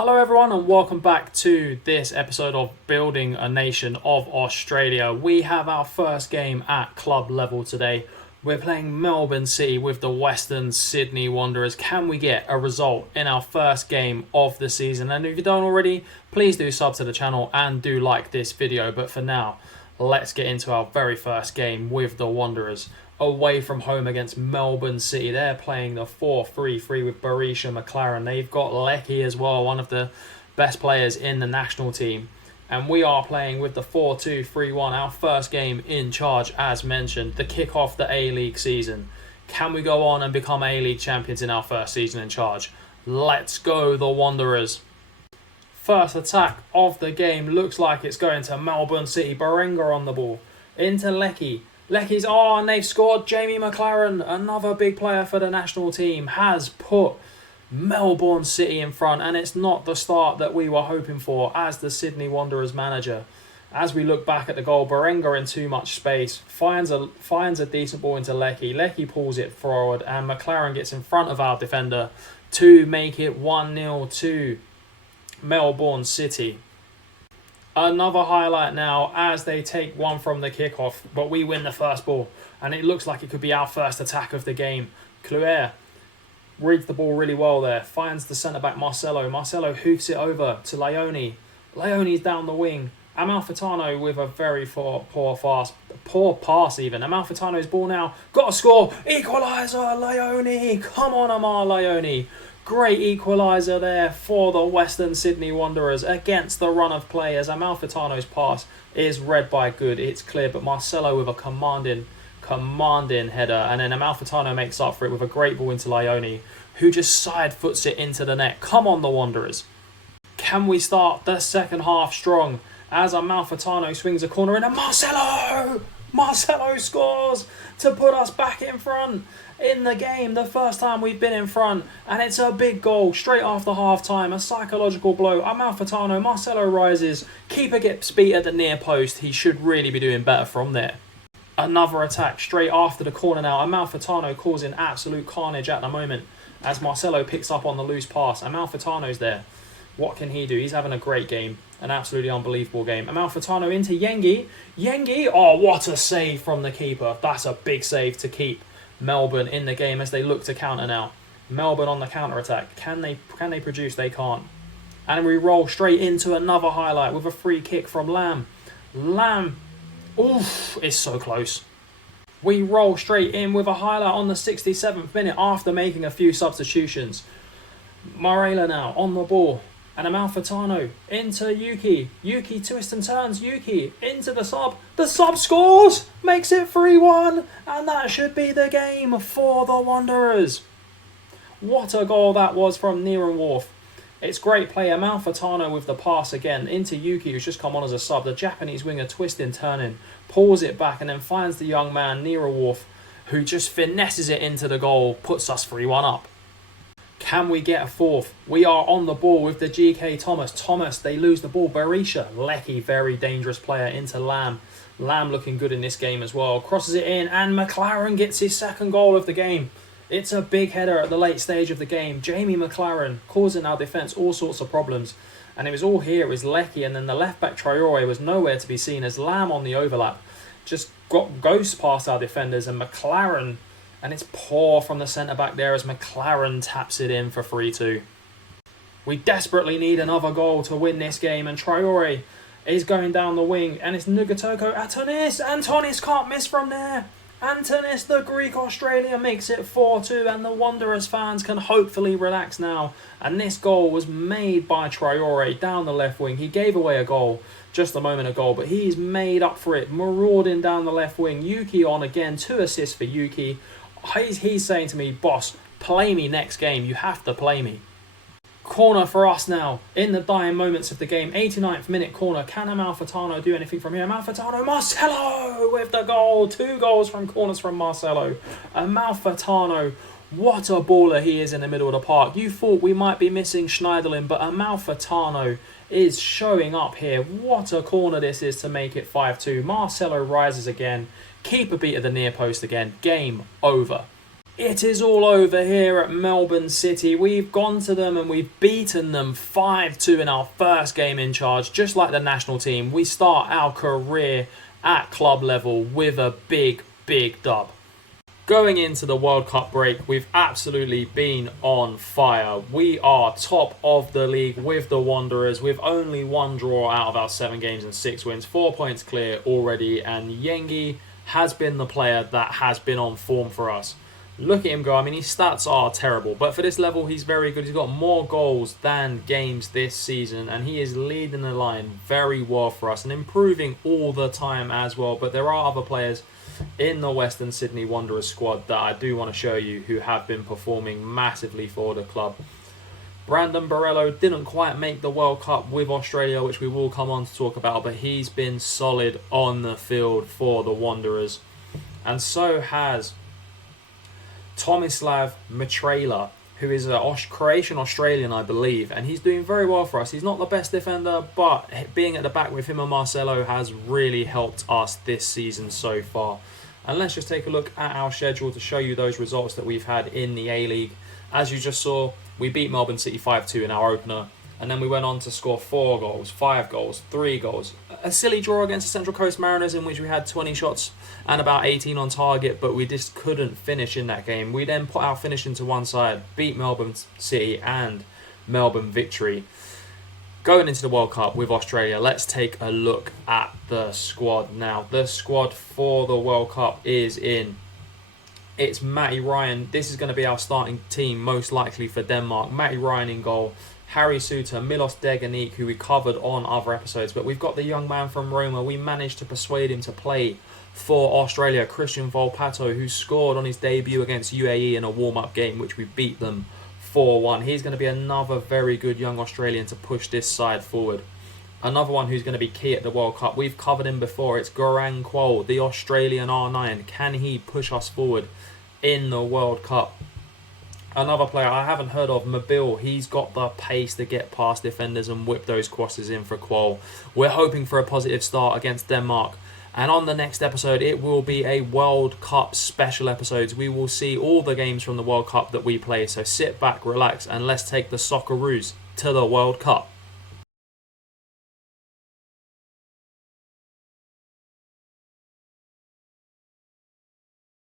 Hello everyone and welcome back to this episode of Building a Nation of Australia. We have our first game at club level today. We're playing Melbourne City with the Western Sydney Wanderers. Can we get a result in our first game of the season? And if you don't already, please do sub to the channel and do like this video. But for now, let's get into our very first game with the Wanderers. Away from home against Melbourne City. They're playing the 4-3-3 with Barisha McLaren. They've got Lecky as well, one of the best players in the national team. And we are playing with the 4-2-3-1, our first game in charge, as mentioned, the kick-off the A-League season. Can we go on and become A-League champions in our first season in charge? Let's go, the Wanderers. First attack of the game looks like it's going to Melbourne City. Berenga on the ball. Into Lecky. Lecky's and they've scored. Jamie McLaren, another big player for the national team, has put Melbourne City in front, and it's not the start that we were hoping for as the Sydney Wanderers manager. As we look back at the goal, Berenga in too much space, finds a decent ball into Lecky. Lecky pulls it forward, and McLaren gets in front of our defender to make it 1-0 to Melbourne City. Another highlight now as they take one from the kickoff, but we win the first ball, and it looks like it could be our first attack of the game. Cluer reads the ball really well there, finds the centre-back Marcelo. Marcelo hoofs it over to Leone. Leone's down the wing. Amalfitano with a very poor pass even. Amalfitano's ball now. Got to score. Equaliser, Leone. Come on, Amar Leone. Great equaliser there for the Western Sydney Wanderers against the run of play as Amalfitano's pass is read by good. It's clear, but Marcelo with a commanding header. And then Amalfitano makes up for it with a great ball into Leone, who just side foots it into the net. Come on, the Wanderers. Can we start the second half strong as Amalfitano swings a corner in and Marcelo scores to put us back in front in the game, the first time we've been in front, and it's a big goal straight after half time, a psychological blow. Amalfitano, Marcelo rises, keeper gets beat at the near post. He should really be doing better from there. Another attack straight after the corner now. Amalfitano causing absolute carnage at the moment as Marcelo picks up on the loose pass. Amalfitano's there. What can he do? He's having a great game. An absolutely unbelievable game. Amalfitano into Yengi. What a save from the keeper. That's a big save to keep Melbourne in the game as they look to counter now. Melbourne on the counter-attack. Can they produce? They can't. And we roll straight into another highlight with a free kick from Lamb. Lamb, it's so close. We roll straight in with a highlight on the 67th minute after making a few substitutions. Marela now on the ball. And Amalfitano into Yuki. Yuki twists and turns. Yuki into the sub. The sub scores! Makes it 3-1. And that should be the game for the Wanderers. What a goal that was from Nierenworth. It's great play. Amalfitano with the pass again into Yuki, who's just come on as a sub. The Japanese winger twisting, turning, pulls it back and then finds the young man Nierenworth, who just finesses it into the goal, puts us 3-1 up. Can we get a fourth? We are on the ball with the GK Thomas. They lose the ball. Barisha, Lecky, very dangerous player, into Lamb. Lamb looking good in this game as well. Crosses it in and McLaren gets his second goal of the game. It's a big header at the late stage of the game. Jamie McLaren causing our defence all sorts of problems. And it was all here. It was Lecky, and then the left-back Traore was nowhere to be seen as Lamb on the overlap just goes past our defenders, and McLaren... And it's poor from the centre-back there as McLaren taps it in for 3-2. We desperately need another goal to win this game. And Traore is going down the wing. And it's Nugatoko. Antonis can't miss from there. Antonis, the Greek-Australian, makes it 4-2. And the Wanderers fans can hopefully relax now. And this goal was made by Traore down the left wing. He gave away a goal just a moment ago, but he's made up for it. Marauding down the left wing. Yuki on again. 2 assists for Yuki. He's saying to me, boss, play me next game. You have to play me. Corner for us now in the dying moments of the game. 89th minute corner. Can Amalfitano do anything from here? Amalfitano, Marcelo with the goal. 2 goals from corners from Marcelo. Amalfitano, what a baller he is in the middle of the park. You thought we might be missing Schneiderlin, but Amalfitano is showing up here. What a corner this is to make it 5-2. Marcelo rises again. Keeper beat at the near post again. Game over. It is all over here at Melbourne City. We've gone to them and we've beaten them 5-2 in our first game in charge. Just like the national team, we start our career at club level with a big dub. Going into the World Cup break, we've absolutely been on fire. We are top of the league with the Wanderers with only one draw out of our 7 games and 6 wins. 4 points clear already, and Yengi has been the player that has been on form for us. Look at him go. I mean, his stats are terrible, but for this level, he's very good. He's got more goals than games this season, and he is leading the line very well for us and improving all the time as well. But there are other players in the Western Sydney Wanderers squad that I do want to show you who have been performing massively for the club. Brandon Borrello didn't quite make the World Cup with Australia, which we will come on to talk about, but he's been solid on the field for the Wanderers. And so has Tomislav Mitrela, who is a Croatian-Australian, I believe, and he's doing very well for us. He's not the best defender, but being at the back with him and Marcelo has really helped us this season so far. And let's just take a look at our schedule to show you those results that we've had in the A-League. As you just saw, we beat Melbourne City 5-2 in our opener, and then we went on to score 4 goals, 5 goals, 3 goals. A silly draw against the Central Coast Mariners in which we had 20 shots and about 18 on target, but we just couldn't finish in that game. We then put our finishing to one side, beat Melbourne City and Melbourne Victory. Going into the World Cup with Australia, let's take a look at the squad now. The squad for the World Cup is in. It's Matty Ryan. This is going to be our starting team, most likely for Denmark. Matty Ryan in goal. Harry Suter, Milos Deganik, who we covered on other episodes. But we've got the young man from Roma. We managed to persuade him to play for Australia. Christian Volpato, who scored on his debut against UAE in a warm-up game, which we beat them 4-1. He's going to be another very good young Australian to push this side forward. Another one who's going to be key at the World Cup. We've covered him before. It's Gorang Kwol, the Australian R9. Can he push us forward in the World Cup? Another player I haven't heard of, Mabil. He's got the pace to get past defenders and whip those crosses in for Kwol. We're hoping for a positive start against Denmark. And on the next episode, it will be a World Cup special episode. We will see all the games from the World Cup that we play. So sit back, relax, and let's take the Socceroos to the World Cup.